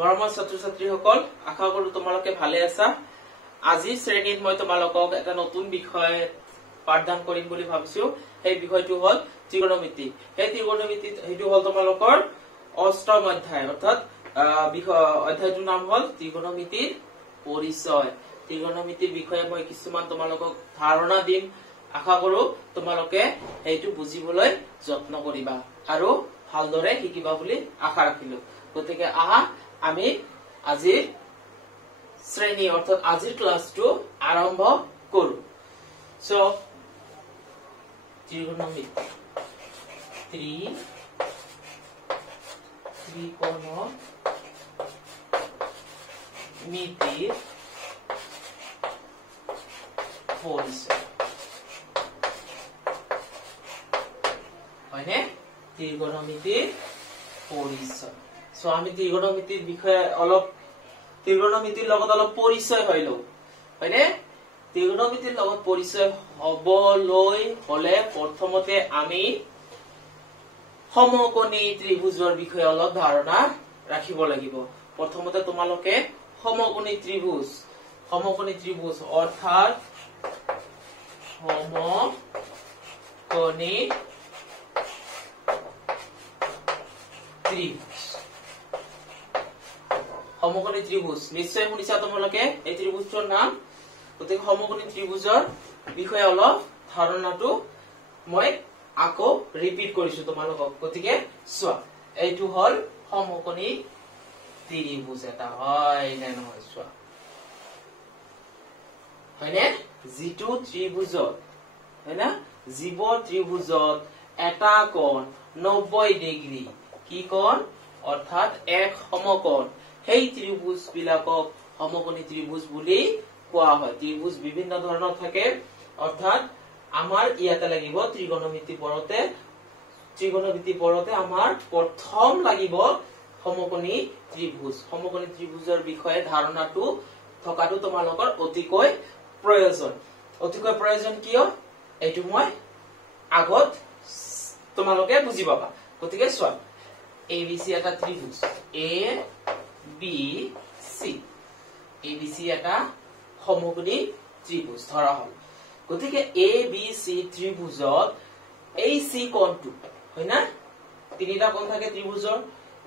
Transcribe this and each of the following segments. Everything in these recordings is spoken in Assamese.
মৰমৰ ছাত্ৰ ছাত্ৰীসকল আশা কৰো তোমালোকে ভালে আছা। আজি শ্ৰেণীত মই তোমালোকক এটা নতুন বিষয় পাঠদান কৰিম বুলি ভাবিছো। এই বিষয়টো হল ত্ৰিকোণমিতি। এই ত্ৰিকোণমিতি হেতু হল তোমালোকৰ অষ্টম অধ্যায়, অৰ্থাৎ অধ্যায়টোৰ নাম হল ত্ৰিকোণমিতিৰ পৰিচয়। ত্ৰিকোণমিতিৰ বিষয়ে মই কিছুমান তোমালোকক ধাৰণা দিম। আশা কৰো তোমালোকে এইটো বুজিবলৈ যত্ন কৰিবা আৰু ভালদৰে শিকিবা বুলি আশা ৰাখিলো। গতিকে আহা আমি আজিৰ শ্ৰেণী অৰ্থাৎ আজিৰ ক্লাছটো আৰম্ভ কৰো। সো ত্ৰিকোণমিতি ত্ৰিকোণমিতিৰ পৰিচয় হয়নে? ত্ৰিকোণমিতিৰ পৰিচয়। সো আমি ত্ৰিকোণমিতিৰ বিষয়ে ত্ৰিকোণমিতিৰ লগত অলপ পৰিচয় হৈ লও হয়নে? ত্ৰিকোণমিতিৰ লগত পৰিচয় হবলৈ হলে প্ৰথমতে আমি সমকোণী ত্ৰিভুজৰ বিষয়ে অলপ ধাৰণা ৰাখিব লাগিব। প্ৰথমতে তোমালোকে সমকোণী ত্ৰিভুজ অৰ্থাৎ সমকোণী ত্ৰিভুজ নিশ্চয় শুনিছা তোমালোকে এই ত্ৰিভুজটোৰ নাম। গতিকে সমকোণী ত্ৰিভুজৰ বিষয়ে অলপ ধাৰণাটো মই আকৌ ৰিপিট কৰিছো তোমালোকক। গতিকে চোৱা, এইটো হল সমকোণী ত্ৰিভুজ এটা, হয় নে নহয়? চোৱা হয়নে? যিটো ত্ৰিভুজত হয় না, জীৱ ত্ৰিভুজত এটা কোণ 90 ডিগ্ৰী, কি কোণ? অৰ্থাৎ এক সমকোণ। সেই ত্ৰিভুজ বিলাকক সমকোণী ত্ৰিভুজ বুলি কোৱা হয়। ত্ৰিভুজ বিভিন্ন ধৰণৰ থাকে, অৰ্থাৎ আমাৰ ইয়াতে লাগিব ত্ৰিকোণমিতি পঢ়োতে আমাৰ প্ৰথম লাগিব সমকোণী ত্ৰিভুজ। সমকোণী ত্ৰিভুজৰ বিষয়ে ধাৰণাটো থকাটো তোমালোকৰ অতিকৈ প্ৰয়োজন। কিয়? এইটো মই আগত তোমালোকে বুজি পাবা। গতিকে চোৱা, ABC এটা ত্ৰিভুজ, ABC এটা সমকোণী ত্ৰিভুজ ধৰা হল। গতিকে ABC ত্ৰিভুজত এই চি কোণটো হয় না, তিনিটা কোণ থাকে ত্ৰিভুজৰ,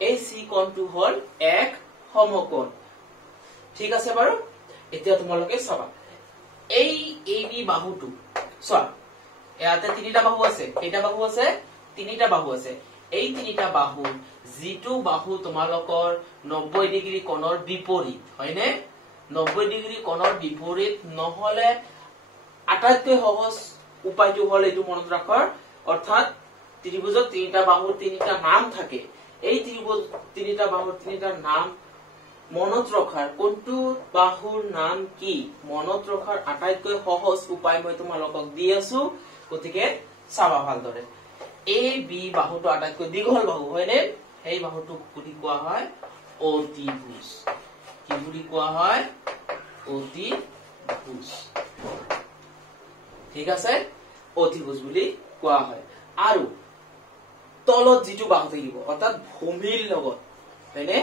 এই চি কোণটো হল এক সমকোণ। ঠিক আছে বাৰু? এতিয়া তোমালোকে চাবা, এই AB বাহুটো চোৱা, ইয়াতে তিনিটা বাহু আছে। কেইটা বাহু আছে? তিনিটা বাহু আছে। এই তিনিটা বাহু, যিটো বাহু তোমালোকৰ 90 ডিগ্ৰী কোণৰ বিপৰীত হয়নে? 90 ডিগ্ৰী কোণৰ বিপৰীত নহলে আটাইতকৈ সহজ উপায়টো হল এইটো মনত ৰাখাৰ, অৰ্থাৎ ত্ৰিভুজত তিনিটা বাহুৰ তিনিটা নাম থাকে। এই তিনিটা বাহুৰ তিনিটা নাম মনত ৰখাৰ, কোনটো বাহুৰ নাম কি মনত ৰখাৰ আটাইতকৈ সহজ উপায় মই তোমালোকক দি আছো। গতিকে চাবা ভালদৰে। AB বাহুটো আটাইতকৈ দীঘল বাহু হয়নে? সেই বাহুটোক বুলি কোৱা হয় অতিভুজ। কি বুলি কোৱা হয়? অতিভুজ। ঠিক আছে, অতিভুজ বুলি কোৱা হয়। আৰু তলত যিটো বাহু থাকিব অৰ্থাৎ ভূমিৰ লগত হয়নে,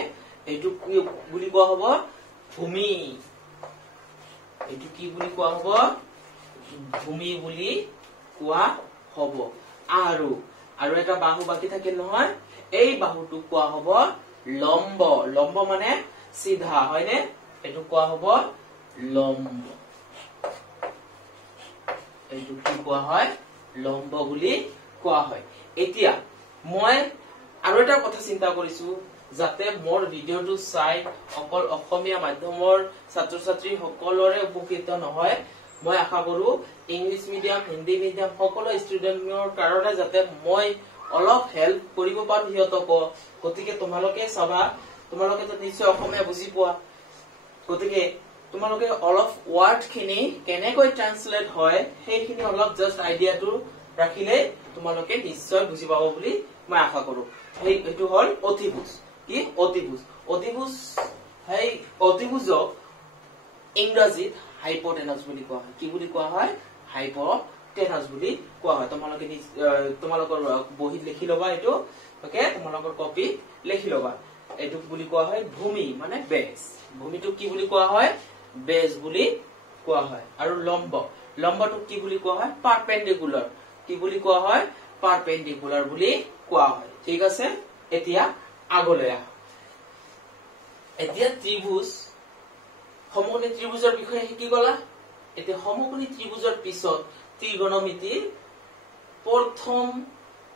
এইটো কি বুলি কোৱা হব? ভূমি। এইটো কি বুলি কোৱা হব? ভূমি বুলি কোৱা হব। আৰু এটা বাহু বাকী থাকিল নহয়, এই বাহুটো কোৱা হব লম্ব। লম্ব মানে চিধা হয়নে? এইটো কোৱা হব লম্ব। এইটো কি কোৱা হয়? লম্ব বুলি কোৱা হয়। এতিয়া মই আৰু এটা কথা চিন্তা কৰিছো, যাতে মোৰ ভিডিঅ'টো চাই অকল অসমীয়া মাধ্যমৰ ছাত্ৰ ছাত্ৰী সকলৰে উপকৃত নহয়, মই আশা কৰো ইংলিছ মিডিয়াম, হিন্দী মিডিয়াম সকলো ষ্টুডেন্টৰ কাৰণে যাতে মই অলপ হেল্প কৰিব পাৰো সিহঁতক। গতিকে তোমালোকে চাবা, তোমালোকেতো নিশ্চয় অসমীয়া বুজি পোৱা। গতিকে তোমালোকে অলপ ৱাৰ্ড খিনি কেনেকৈ ট্ৰান্সলেট হয় সেইখিনি অলপ জাষ্ট আইডিয়াটো ৰাখিলে তোমালোকে নিশ্চয় বুজি পাব বুলি মই আশা কৰো। এইটো হল অতিভুজ। কি? অতিভুজ। অতিভুজক ইংৰাজীত হাইপোটেনাছ বুলি কোৱা হয়। কি বুলি কোৱা হয়? হাইপোটেনাছ বুলি কোৱা হয়। তোমালোকৰ বহীত লিখি লবা, এইটো তোমালোকৰ কপি লিখি লবা। এটুক বুলি কোৱা হয় ভূমি মানে বেজ ভূমিটোক কি বুলি কোৱা হয় বেজ বুলি কোৱা হয় আৰু লম্বটোক কি বুলি কোৱা হয় পাৰপেন্ডিকুলাৰ কি বুলি কোৱা হয় পাৰপেন্ডিকুলাৰ বুলি কোৱা হয় ঠিক আছে এতিয়া আগলৈ আহ এতিয়া ত্ৰিভুজ সমকোণী ত্ৰিভুজৰ বিষয়ে শিকি গলা এতিয়া সমকোণী ত্ৰিভুজৰ পিছত ত্ৰিকোণমিতিৰ প্ৰথম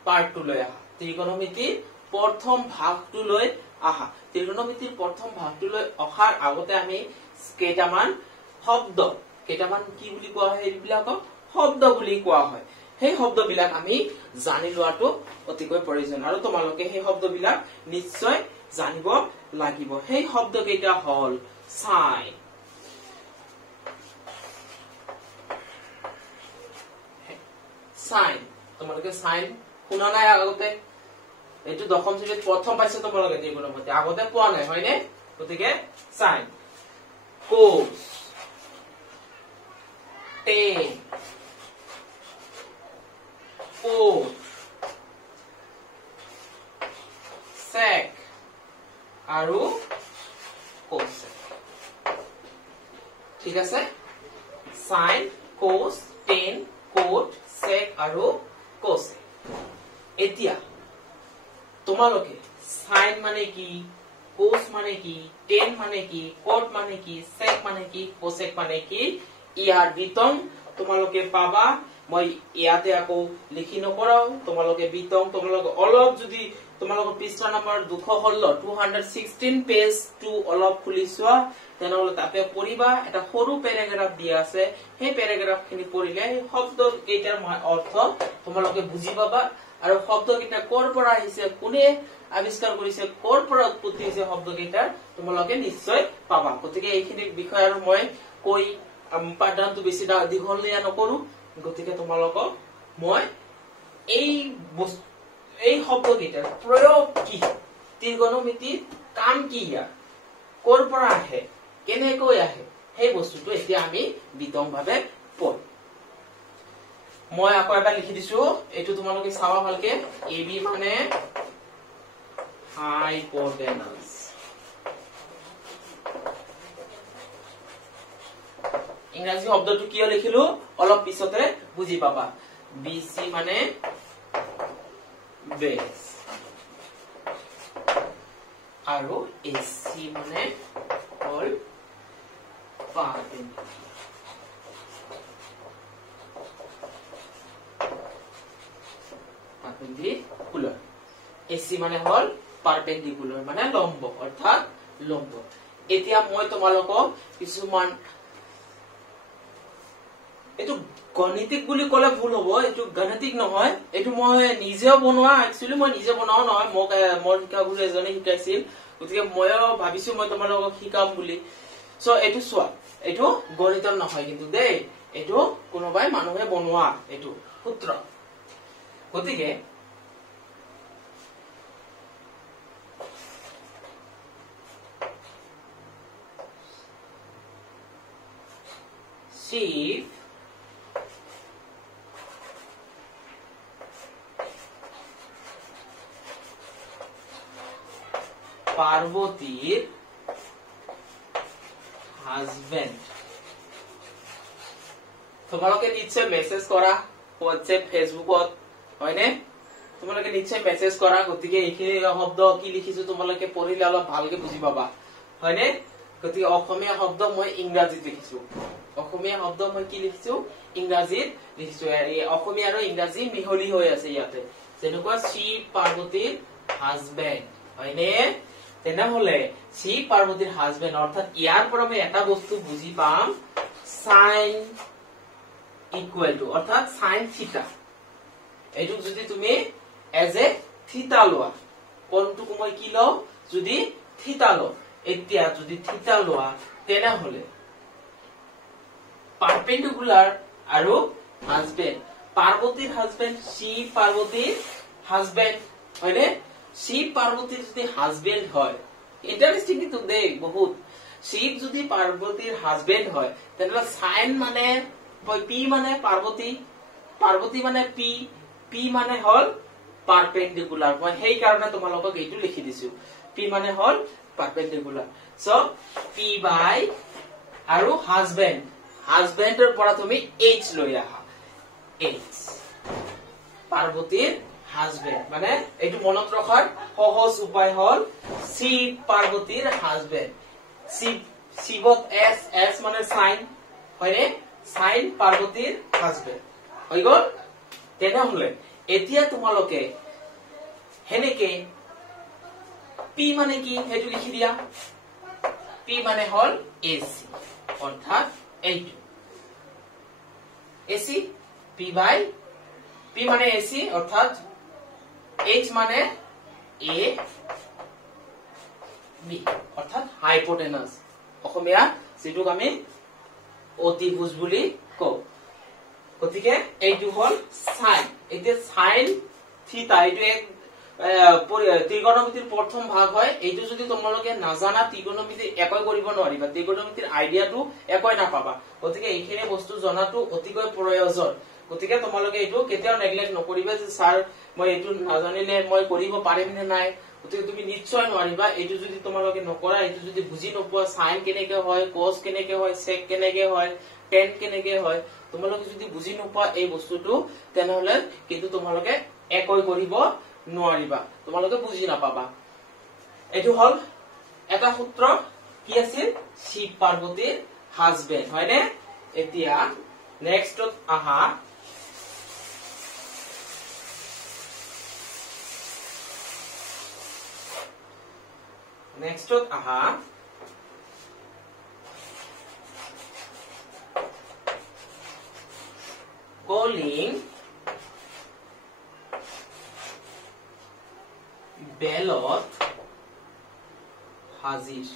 পাৰ্টটোলৈ আহা ত্ৰিকোণমিতিৰ প্ৰথম ভাগটোলৈ আহা ত্ৰিকোণমিতিৰ প্ৰথম ভাগটোলৈ অহাৰ আগতে আমি কেইটামান শব্দ কেইটামান কি বুলি কোৱা হয় এইবিলাকক শব্দ বুলি কোৱা হয় সেই শব্দবিলাক আমি জানি লোৱাটো অতিকৈ প্ৰয়োজন আৰু তোমালোকে সেই শব্দবিলাক নিশ্চয় জানিব লাগিব সেই শব্দ কেইটা হল সাইন সাইন তোমালোকে সাইন শুনা নাই আগতে এইটো দশম শ্ৰেণীত প্ৰথম পাইছে তোমালোকে ত্ৰিকোণমিতি আগতে পোৱা নাই হয়নে গতিকে সাইন কোস টেন কোট সেক আৰু কোসেক ঠিক আছে সাইন কোস টেন কোট সেক আৰু কোসেক এতিয়া তোমালোকে সাইন মানে কি কোস মানে কি টেন মানে কি কোট মানে কি সেক মানে কি কোসেক মানে কি ইয়াৰ বিতং তোমালোকে পাবা মই ইয়াতে আকৌ লিখি নকৰাও তোমালোকে বিতং তোমালোকে অলপ যদি তোমালোকৰ পৃষ্ঠা নম্বৰ 216 পেজ টু অলপ খুলি চোৱা তেনেহলে তাতে পঢ়িবা এটা সৰু পেৰাগ্ৰাফ দিয়া আছে সেই পেৰাগ্ৰাফখিনি পঢ়িলে শব্দ কেইটাৰ অৰ্থ তোমালোকে বুজি পাবা আৰু শব্দ কেইটা কৰ পৰা আহিছে কোনে আৱিষ্কাৰ কৰিছে কৰ পৰা উৎপত্তি হৈছে শব্দ কেইটাৰ তোমালোকে নিশ্চয় পাবা গতিকে এইখিনি বিষয় আৰু মই কৈ পাঠদানটো বেছি দীঘলীয়া নকৰো গতিকে তোমালোকক মই এই শব্দ কেইটাৰ প্ৰয়োগ কি ত্ৰিকোণমিতিৰ কাম কি ইয়াৰ কৰ পৰা আহে কেনেকৈ আহে সেই বস্তুটো এতিয়া আমি বিতংভাৱে পঢ়িম মই আকৌ এবাৰ লিখি দিছো এইটো তোমালোকে চাবা ভালকে এবি মানে হাইপোটেনাস ইংৰাজী শব্দটো কিয় লিখিলো অলপ পিছতে বুজি পাবা বিসি মানে বেস আৰু এসি মানে হল পারপেন্ডিকুলার এসি মানে হল পারপেন্ডিকুলার মানে লম্ব অর্থাৎ লম্ব এতিয়া মই তোমালোকক কিছুমান এটো গণিতিক বুলি কলে ভুল হ'ব এটো গণিতিক নহয় এটো মই নিজেও বনোৱা একচুয়ালি মই নিজে বনাও নহয় মোক মোৰ শিক্ষাগুৰু এজনে শিকাইছিল গতিকে মই ভাবিছো মই তোমালোকক শিকাম বুলি সো এটো সোৱা এটো গণিতৰ নহয় কিন্তু দেই এটো কোনোবাই মানুহে বনোৱা এটো সূত্ৰ গতিকে শিৱ পার্বতীর হাজবেন্ড তোমালোকে নিশ্চয় মেসেজ করা হোয়াটসঅ্যাপ ফেসবুকত হয়নে তোমালোকে নিশ্চয় মেসেজ করা গতিকে এইখিনি শব্দ কি লিখিছো তোমালোকে পঢ়িলে অলপ ভালকে বুজি পাবা হয়নে গতিকে অসমীয়া শব্দ মই ইংৰাজীত লিখিছো অসমীয়া শব্দ মই কি লিখিছো ইংৰাজীত লিখিছো এই অসমীয়া আৰু ইংৰাজী মিহলি হৈ আছে ইয়াতে যেনেকুৱা শিৱ পাৰ্বতীৰ হাজবেন্ড হয়নে তেনেহলে শিৱ পাৰ্বতীৰ হাজবেন্ড অৰ্থাৎ ইয়াৰ পৰা মই এটা বস্তু বুজি পাম সাইন ইকুৱেল টু অৰ্থাৎ সাইন থিটা এইটো যদি তুমি এজ এ থিটা লোৱা কোনটো মই কি লও যদি থিটা লও এতিয়া যদি থিটা লোৱা তেনেহলে পাৰপেন্ডিকুলাৰ আৰু হাজবেন্ড পাৰ্বতীৰ হাজবেন্ড শিৱ পাৰ্বতীৰ হাজবেন্ড হয়নে শিৱ পাৰ্বতীৰ যদি হাজবেন্ড হয় ইন্টাৰেস্টিং কিন্তু দেখ বহুত শিৱ যদি পার্বতীর হাজবেন্ড হয় তেনলে সাইন মানে পি মানে পার্বতী পার্বতী মানে পি মানে হল পারপেন্ডিকুলার মই সেই কারণে তোমালোকক এইটো লিখি দিছো P মানে হল perpendicular. So P by আৰু husband. Husbandৰ পৰা তুমি H লৈ আহা. H. পাৰ্বতীৰ husband. মানে এইটো মনত ৰখাৰ সহজ উপায় হল শিৱ পাৰ্বতীৰ husband. শিৱত S মানে sign হয়নে? Sign পাৰ্বতীৰ husband. হৈ গল? তেনেহলে এতিয়া তোমালোকে হেনেকে P মানে কি হেতু লিখি দিয়া. P মানে হল AC অর্থাৎ এইটো AC P by P মানে AC অর্থাৎ H মানে A B অর্থাৎ হাইপোটেনাস অসমীয়া যেটুক আমি অতিভুজ বুলি কও. গতিকে এইটো হল সাইন. এতিয়া সাইন থিটা এইটো এক ত্ৰিকোণমিতিৰ প্ৰথম ভাগ হয়. এইটো যদি তোমালোকে নাজানা ত্ৰিকোণমিতি একই কৰিব নোৱাৰিবা. ত্ৰিকোণমিতিৰ আইডিয়াটো একই নাপাবা. গতিকে এইখিনি বস্তু জনাটো অতিকৈ প্ৰয়োজন. গতিকে তোমালোকে এইটো কেতিয়াও নেগলেক্ট নকৰিবা যে স্যাৰ মই এইটো নাজানিলে মই কৰিব পাৰিম নে নাই. গতিকে তুমি নিশ্চয় নোৱাৰিবা. এইটো যদি তোমালোকে নকৰা, এইটো যদি বুজি নোপোৱা সাইন কেনেকে হয়, কোস কেনেকে হয়, সেক কেনেকে হয়, টেন কেনেকে হয়, তোমালোকে যদি বুজি নোপোৱা এই বস্তুটো তেনেহলে কিন্তু তোমালোকে একই কৰিব নোৱাৰিবা. তোমালোকে বুজি নাপাবা. এইটো হল এটা সূত্ৰ কি আছিল শিৱ পাৰ্বতীৰ হাজবেণ্ড হয়নে. এতিয়া নেক্সটত আহা কলিং বেলত হাজিৰ.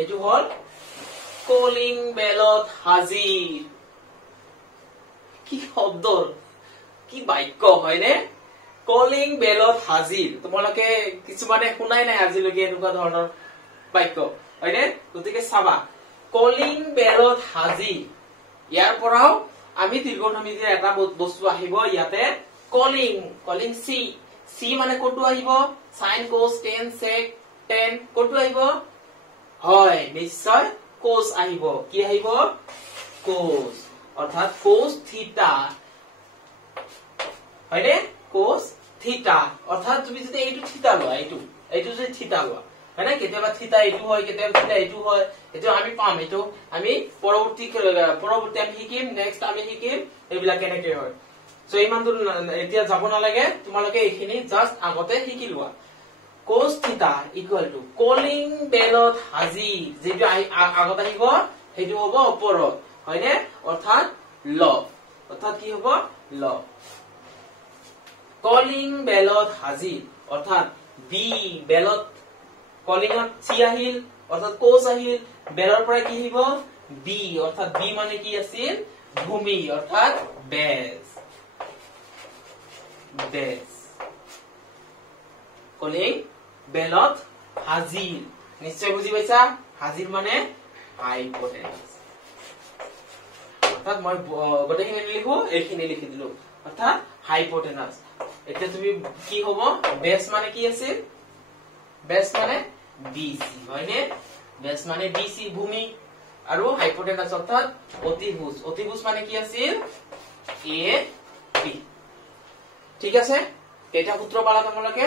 এইটো হল কলিং বেলত হাজিৰ. কি শব্দ, কি বাক্য হয়নে? কলিং বেলত হাজিৰ. তোমালোকে কিছুমানে শুনাই নাই আজিলৈকে এনেকুৱা ধৰণৰ বাক্য হয়নে? গতিকে চাবা কলিং বেলত হাজিৰ. ইয়াৰ পৰাও আমি ত্ৰিকোণমিতিৰ এটা বস্তু আহিব ইয়াতে কলিং. কলিং সি. সি মানে কোনটো আহিব? সাইন কোস টেন সেক টেন কোনটো আহিব? হয় নিশ্চয় কোস আহিব. কি আহিব? কোস অর্থাৎ কোস থিটা হয়নে? কোস থিটা অর্থাৎ তুমি যদি এইটো থিটা লোৱা, এইটো যদি থিটা লোৱা হয়নে, কেতিয়াবা থিটা এইটো হয়, কেতিয়াবা থিটা এইটো হয়. এইটো আমি পাম. এইটো আমি পৰৱৰ্তী আমি শিকিম. নেক্সট আমি শিকিম এইবিলাক কেনেকে হয়. সো ইমান দূৰ এতিয়া যাব নালাগে. তোমালোকে এইখিনি জাস্ট আগতে শিকি লোৱা. কোস থিটা ইকুয়াল টু কলিং বেলত হাজিৰ. যেটো আগত আহিব সেইটো হ'ব ওপৰত হয়নে, অৰ্থাৎ লব. অৰ্থাৎ কি হ'ব? লব. কলিং বেলত হাজিৰ অৰ্থাৎ বি বেলত কলিঙত সি আহিল অৰ্থাৎ কোস আহিল. বেলৰ পৰা কি আহিব? বি অৰ্থাৎ বি মানে কি আছিল? ভূমি অৰ্থাৎ বেজ. বেজ. কলিং বেলত হাজিৰ. নিশ্চয় বুজি পাইছা? হাজিৰ মানে হাইপোটেনাস. অর্থাৎ মই গোটেইখিনি লিখো, এইখিনি লিখি দিলো অর্থাৎ হাইপোটেনাস. এতিয়া তুমি কি হব? বেস মানে কি আছিল? বেস মানে বিসি হয়নে? বেস মানে বিসি ভূমি আৰু হাইপোটেনাস অর্থাৎ অতিভুজ. অতিভুজ মানে কি আছিল? A B. ঠিক আছে? কেইটা সূত্র পালা তোমালোকে?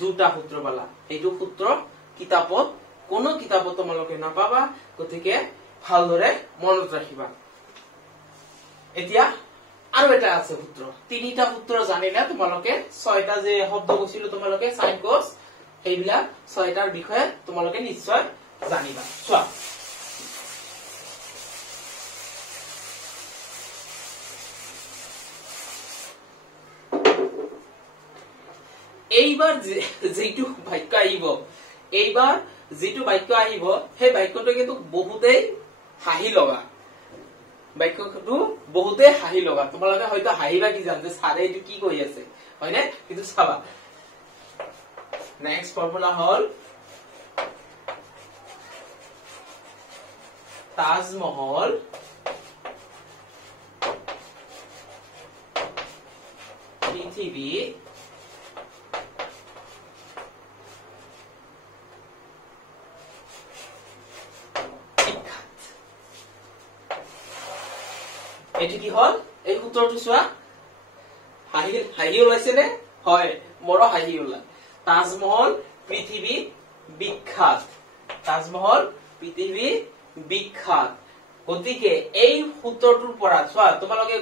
দুটা সূত্র পালা. এইটো সূত্র কিতাপত কোনো কিতাপত তোমালোকে নাপাবা. গতিকে ভালদৰে মনত ৰাখিবা. এতিয়া আৰু এটা আছে সূত্ৰ. তিনিটা সূত্ৰ জানিলে তোমালোকে ছয়টা যে শব্দ কৈছিলো তোমালোকে সাইন কোস এইবিলাক ছয়টাৰ বিষয়ে তোমালোকে নিশ্চয় জানিবা. চোৱা এইবাৰ যেটো বাক্য আহিব, এইবাৰ যেটো বাক্য আহিব সেই বাক্যটো কিন্তু বহুতেই হাঁহি লগা. বাক্যটো বহুতে হাঁহি লগা. তোমালোকে হয়তো হাঁহিবা কি জান যে সাৰে এইটো কি কৈ আছে হয়নে? কিন্তু চাবা নেক্সট ফৰ্মুলা হল তাজমহল পৃথিৱী এটি কি হল এই সূত্ৰটো চোৱা হাঁহি ওলাইছে নে হয় মোৰ হাঁহি ওলাই তাজমহল পৃথিৱী বিখ্যাত তাজমহল পৃথিৱী বিখ্যাত গতিকে এই সূত্ৰটোৰ পৰা চোৱা তোমালোকে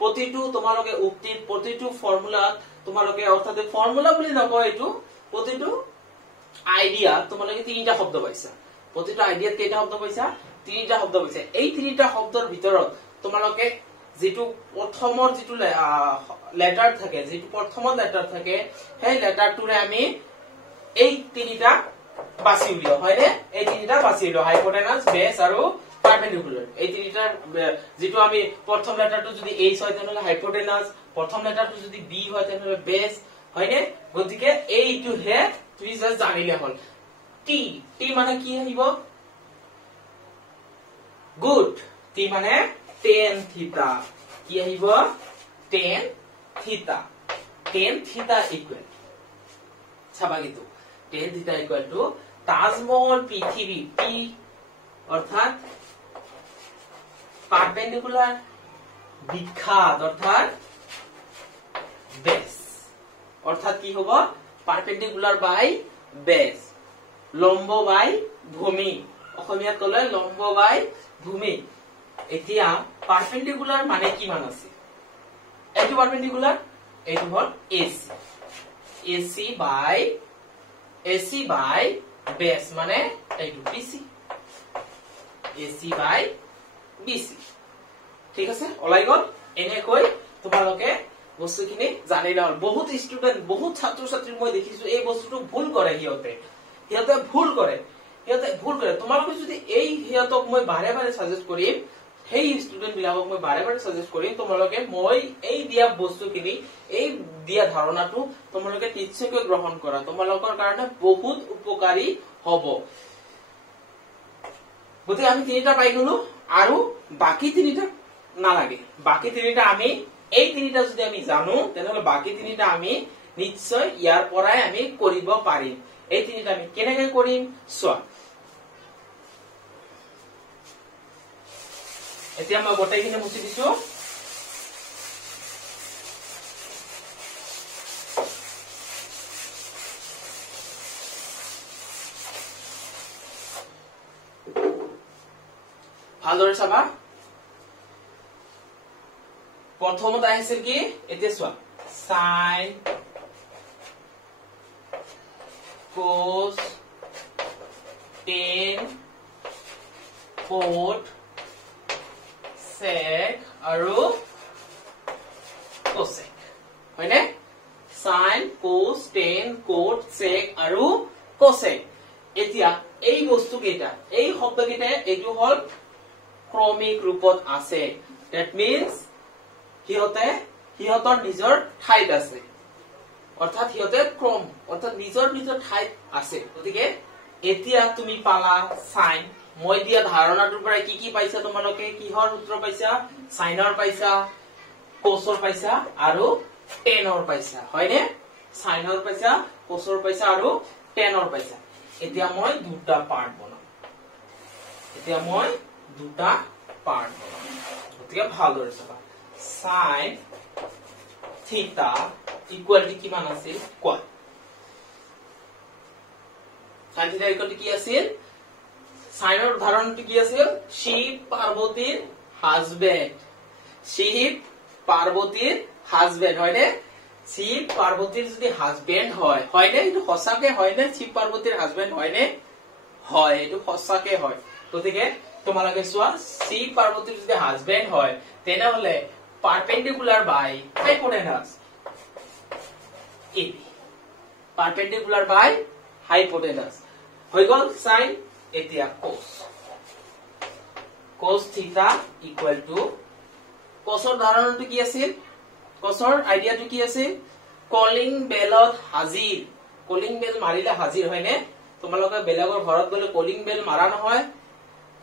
প্ৰতিটো তোমালোকে উক্তিৰ প্ৰতিটো ফৰ্মুলা তোমালোকে অৰ্থাৎ ফৰ্মুলা বুলি নকয় এইটো প্ৰতিটো আইডিয়া তোমালোকে তিনিটা শব্দ পাইছা প্ৰতিটো আইডিয়াত কেইটা শব্দ পাইছা তিনিটা শব্দ পাইছা এই তিনিটা শব্দৰ ভিতৰত তোমালোকে যেটো প্ৰথমৰ যেটো লেটাৰ থাকে যেটো প্ৰথমৰ লেটাৰ থাকে সেই লেটাৰটোৰে আমি এই তিনিটা বাছি উলিয়াও হয়নে এই তিনিটা বাছি উলিয়াও হাইপোটেনাস বেস আৰু পাৰপেন্ডিকুলাৰ এই তিনিটাৰ যেটো আমি প্ৰথম লেটাৰটো যদি এইচ হয় তেনহলে হাইপোটেনাস প্ৰথম লেটাৰটো যদি বি হয় তেনহলে বেস হয়নে গতিকে এইটো হে তুমি জাস্ট জানিলে হল টি টি মানে কি আহিব গুড টি মানে tan theta কি আহিব tan theta equal চাবা কিন্তু tan theta equal to Taj Mahal পৃথিৱী p অর্থাৎ পারপেন্ডিকুলার বিখ্যাত অর্থাৎ বেস অর্থাৎ কি হবো পারপেন্ডিকুলার বাই বেস লম্ব বাই ভূমি অসমীয়াত কলে লম্ব বাই ভূমি এতিয়া পারপেন্ডিকুলার মানে কি মান আছে এইটো পারপেন্ডিকুলার এইটো হল AC বাই বেস মানে এইটো BC AC বাই BC ঠিক আছে ওলাই গল এনে কই তোমালোকে বস্তুখিনি জানিলা হল বহুত স্টুডেন্ট বহুত ছাত্র ছাত্রী মই দেখিছো এই বস্তুটো ভুল কৰে হিয়তে ভুল কৰে তোমালোকে যদি এই হিয়তক মই বাৰে বাৰে সাজেস্ট কৰিম সেই স্টুডেন্ট বিলাকক মই বাৰে বাৰে সাজেস্ট কৰিম তোমালোকে মই এই দিয়া বস্তুখিনি এই দিয়া ধাৰণাটো তোমালোকে নিশ্চয়কৈ গ্ৰহণ কৰা তোমালোকৰ কাৰণে বহুত উপকাৰী হ'ব গতিকে আমি তিনিটা পাই গলো আৰু বাকি তিনিটা নালাগে বাকি তিনিটা আমি এই তিনিটা যদি আমি জানো তেনহলে বাকি তিনিটা আমি নিশ্চয় ইয়াৰ পৰাই আমি কৰিব পাৰিম এই তিনিটা আমি কেনেকৈ কৰিম চোৱা এতিয়া মই গোটেইখিনি মুছি দিছো ভালদৰে চাবা প্ৰথমত আহিছিল কি এতিয়া চোৱা sin cos tan cot sec আৰু cosec হয়নে sin cos tan cot sec আৰু cosec এতিয়া এই বস্তু কেইটা এই শব্দ কেইটা এইটো হল ক্ৰমিক ৰূপত আছে that means হিয়তৰ নিজৰ ঠাইত আছে অৰ্থাৎ হিয়তে ক্ৰম অৰ্থাৎ নিজৰ ঠাইত আছে গতিকে এতিয়া তুমি পালা sin মই দিয়া ধাৰণাটোৰ পৰা কি কি পাইছা তোমালোকে কিহৰ সূত্ৰ পাইছা সাইনৰ পাইছা কোসৰ পাইছা আৰু টেনৰ পাইছা হয়নে সাইনৰ পাইছা কোসৰ পাইছা আৰু টেনৰ পাইছা এতিয়া মই দুটা পাৰ্ট বনাম গতিকে ভালদৰে চাবা sin theta equal to কিমান আছিল কোৱা sin theta equal to কি আছিল সাইনৰ উদাহৰণটো কি আছিল শিব পাৰ্বতীৰ হাজবেন্ড হয়নে শিব পাৰ্বতীৰ যদি হাজবেন্ড হয়নে এইটো সঁচাকে হয়নে শিব পাৰ্বতীৰ হাজবেন্ড হয়নে হয় এইটো সঁচাকে হয় গতিকে তোমালোকে চোৱা শিব পাৰ্বতীৰ যদি হাজবেন্ড হয় তেনেহলে পারপেন্ডিকুলার বাই হাইপোটেনাস হৈ গল sin এতিয়া cos theta equal to cosৰ ধাৰণাটো কি আছিল cosৰ আইডিয়াটো কি আছিল কলিং বেলত হাজিৰ কলিং বেল মাৰিলে হাজিৰ হয়নে তোমালোকে বেলেগৰ ঘৰত গলে কলিং বেল মাৰা নহয়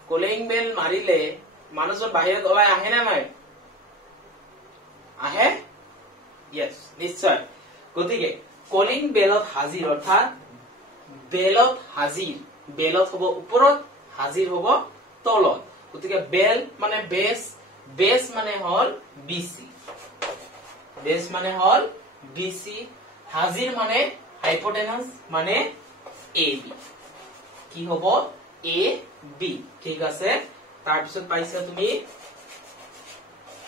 কলিং বেল মাৰিলে মানুহজন বাহিৰত ওলাই আহে না নাই আহে Yes, নিশ্চয় গতিকে কলিং বেলত হাজিৰ অৰ্থাৎ বেলত হাজিৰ বেলত হ'ব ওপৰত হাজিৰ হ'ব তলত গতিকে বেল মানে বেস বেস মানে হল বিসি বেস মানে হল বিসি হাজিৰ মানে হাইপোটেনাস মানে এবি কি হ'ব এ বি ঠিক আছে তাৰ পিছত পাইছা তুমি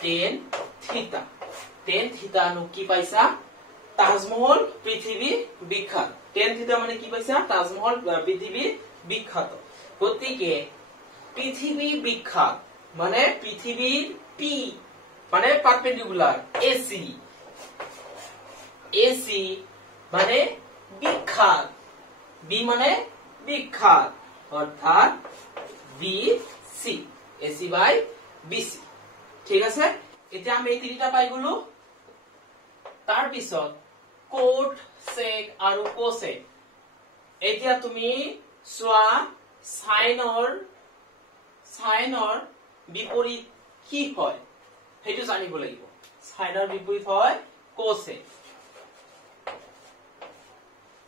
tan থিটা tan থিটা নো কি পাইছা তাজমহল পৃথিবী বিখ্যাত tan থিটা মানে কি পাইছা তাজমহল পৃথিবী বিখ্যাত গতিকে পৃথিবী বিখ্যাত মানে পৃথিবীর পি মানে পারপেন্ডিকুলার এসি এসি মানে বিখ্যাত বি মানে বিখ্যাত অর্থাৎ বিসি এসি বাই বিসি ঠিক আছে এতিয়া আমি এই তিনিটা পাই গলো তাৰ পিছত কোট সেক আৰু কোসেক এতিয়া তুমি সোয়া সাইনৰ বিপৰীত কি হয় হেতু জানিব লাগিব সাইনৰ বিপৰীত হয় কোসেক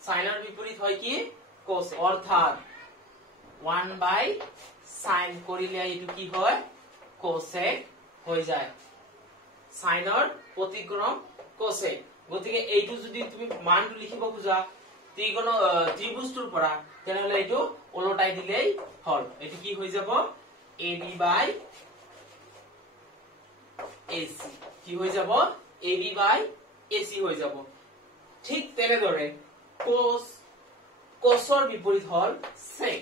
সাইনৰ বিপৰীত হয় কি কোসেক অৰ্থাৎ 1 বাই সাইন কৰিলে এটো কি হয় কোসেক হৈ যায় সাইনৰ প্ৰতিক্ৰম কোসেক গতিকে এইটো যদি তুমি মানটো লিখিব খুজা ত্ৰিভুজটোৰ পৰা তেনেহলে এইটো ওলটাই দিলেই হল এটো কি হৈ যাব AB বাই AC কি হৈ যাব AB বাই AC হৈ যাব ঠিক তেনেদৰে কোসৰ বিপৰীত হল সেক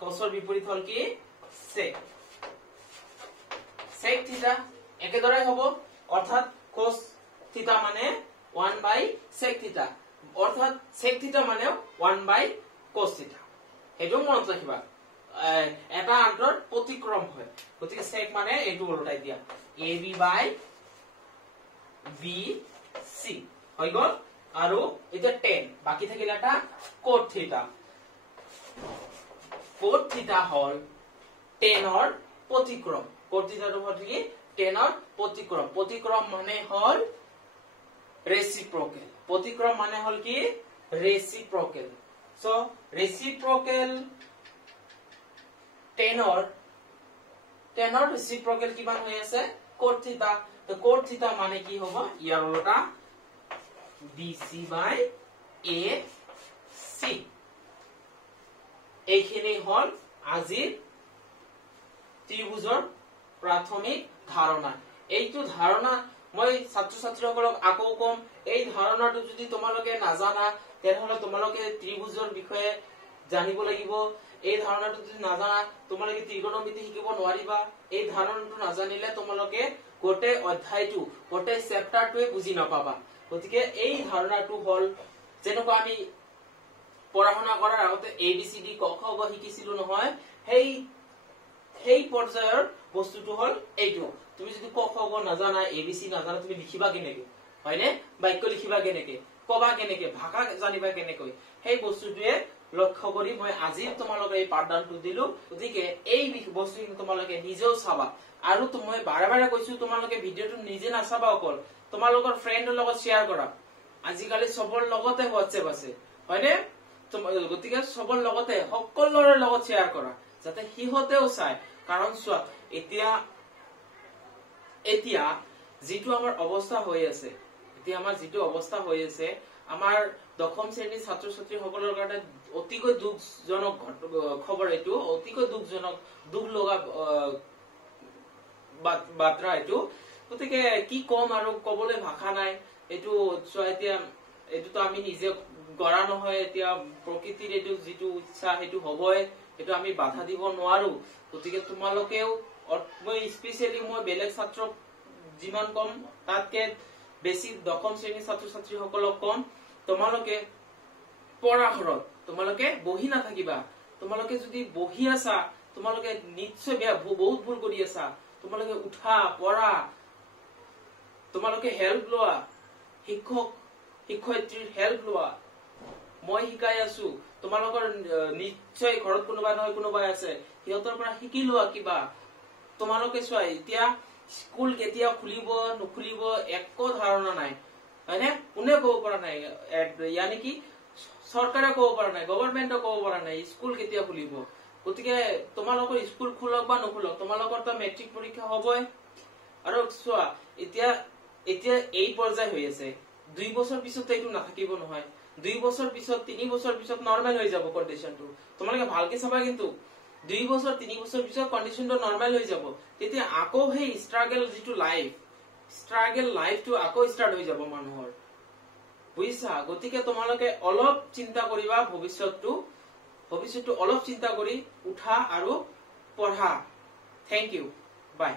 কোসৰ বিপৰীত হল কি সেক সেক থিটা একেদৰে হ'ব অৰ্থাৎ কোস থিটা মানে 1 বাই সেক থিটা অৰ্থাৎ sec থিটা মানে 1 বাই cos থিটা এটো মনত ৰাখিবা এটা আন্তৰ প্ৰতিক্ৰম হয় গতিকে sec মানে এটো উল্টাই দিয়া ab বাই bc হৈ গল আৰু এটা 10 বাকি থাকিলে এটা cot থিটা হল 10 ৰ প্ৰতিক্ৰম cot থিটাৰ হ'ল কি 10 ৰ প্ৰতিক্ৰম মানে হল reciprocal प्रतिक्रम माने हल की रेसिप्रोकल सो रेसिप्रोकल 10 और रेसिप्रोकल किमान হৈ আছে cot থিটা তো cot থিটা মানে কি হ'ব ইয়াৰ উল্টা BC বাই AC এইখিনি হল আজিৰ ত্ৰিভুজৰ প্ৰাথমিক ধাৰণা এইটো ধাৰণা মই ছাত্ৰ ছাত্ৰীসকলক আকৌ কম এই ধাৰণাটো যদি তোমালোকে নাজানা তেনেহলে তোমালোকে ত্ৰিভুজৰ বিষয়ে জানিব লাগিব এই ধাৰণাটো যদি নাজানা তোমালোকে ত্ৰিকোণমিতি শিকিব নোৱাৰিবা এই ধাৰণাটো নাজানিলে তোমালোকে গোটে অধ্যায়টো গোটে চেপ্টাৰটোৱে বুজি নাপাবা গতিকে এই ধাৰণাটো হল যেনেকৈ আমি পঢ়াশুনা কৰাৰ আগতে ABCD ক খ গ শিকিছিলো নহয় সেই পৰ্যায়ৰ বস্তুটো হল এইটো তুমি যদি ক খ গ নাজানা ABC নাজানা তুমি লিখিবা কেনেকৈ হয়নে বাক্য লিখিবা কেনেকৈ কবা কেনেকৈ ভাষা জানিবা কেনেকৈ সেই বস্তুটোৱে লক্ষ্য কৰি মই আজি তোমালোকে এই পাঠদানটো দিলো গতিকে এই বস্তুখিনি তোমালোকে নিজেও চাবা আৰু মই বাৰে বাৰে কৈছো তোমালোকে ভিডিওটো নিজে নাচাবা অকল তোমালোকৰ ফ্ৰেণ্ডৰ লগত শেয়াৰ কৰা আজিকালি সবৰ লগতে WhatsApp আছে হয়নে গতিকে সবৰ লগতে সকলোৰে লগত শেয়াৰ কৰা যাতে হিহতেও চাই কাৰণ চোৱা এতিয়া যেটো আমাৰ অৱস্থা হৈ আছে এতিয়া আমাৰ যেটো অৱস্থা হৈ আছে আমাৰ দশম শ্ৰেণীৰ ছাত্ৰ ছাত্ৰী সকলৰ কাৰণে অতিকৈ দুখজনক খবৰ এটো অতিকৈ দুখ লগা বাৰ্তা এটো গতিকে কি কম আৰু কবলৈ ভাষা নাই এটো চোৱা এতিয়া এটো আমি নিজে গৰা নহয় এতিয়া প্ৰকৃতিৰ এটো যেটো ইচ্ছা হেতু হবই এটো আমি বাধা দিব নোৱাৰো গতিকে তোমালোকেও মই স্পেশালি মই বেলেগ ছাত্ৰ যিমান কম তাতকে বেছি দশম শ্ৰেণীৰ ছাত্ৰ ছাত্ৰী সকলক কম তোমালোকে পঢ়াঘৰত তোমালোকে বহি নাথাকিবা তোমালোকে যদি বহি আছা তোমালোকে নিশ্চয় বহুত ভুল কৰি আছা তোমালোকে উঠা পঢ়া তোমালোকে হেল্প লোৱা শিক্ষয়িত্ৰীৰ হেল্প লোৱা মই শিকাই আছো তোমালোকৰ নিশ্চয় ঘৰত কোনোবা নহয় কোনোবা আছে সিহঁতৰ পৰা শিকি লোৱা কিবা তোমালোকে চোৱা এতিয়া স্কুল কেতিয়া খুলিব নুখুলিব একো ধাৰণা নাই হয়নে কোনে ক'ব পৰা নাই ইয়ানি কি চৰকাৰে ক'ব পৰা নাই গভৰ্ণমেণ্টে ক'ব পৰা নাই স্কুল কেতিয়া খুলিব গতিকে তোমালোকৰ স্কুল খোলক বা নখোলক তোমালোকৰ তো মেট্ৰিক পৰীক্ষা হ'বই আৰু চোৱা এতিয়া এতিয়া এই পৰ্যায় হৈ আছে 2 বছৰ পিছত এইটো নাথাকিব নহয় 2 বছৰ পিছত 3 বছৰ পিছত নৰ্মেল হৈ যাব কন্ডিশনটো তোমালোকে ভালকে চাবা কিন্তু 2 বছৰ 3 বছৰ পিছত কন্ডিশনটো নৰ্মেল হৈ যাব তেতিয়া আকৌ সেই ষ্ট্ৰাগল যিটো লাইফটো আকৌ ষ্টাৰ্ট হৈ যাব মানুহৰ বুজিছা গতিকে তোমালোকে অলপ চিন্তা কৰিবা ভৱিষ্যতটো অলপ চিন্তা কৰি উঠা আৰু পঢ়া থ্যাংক ইউ বাই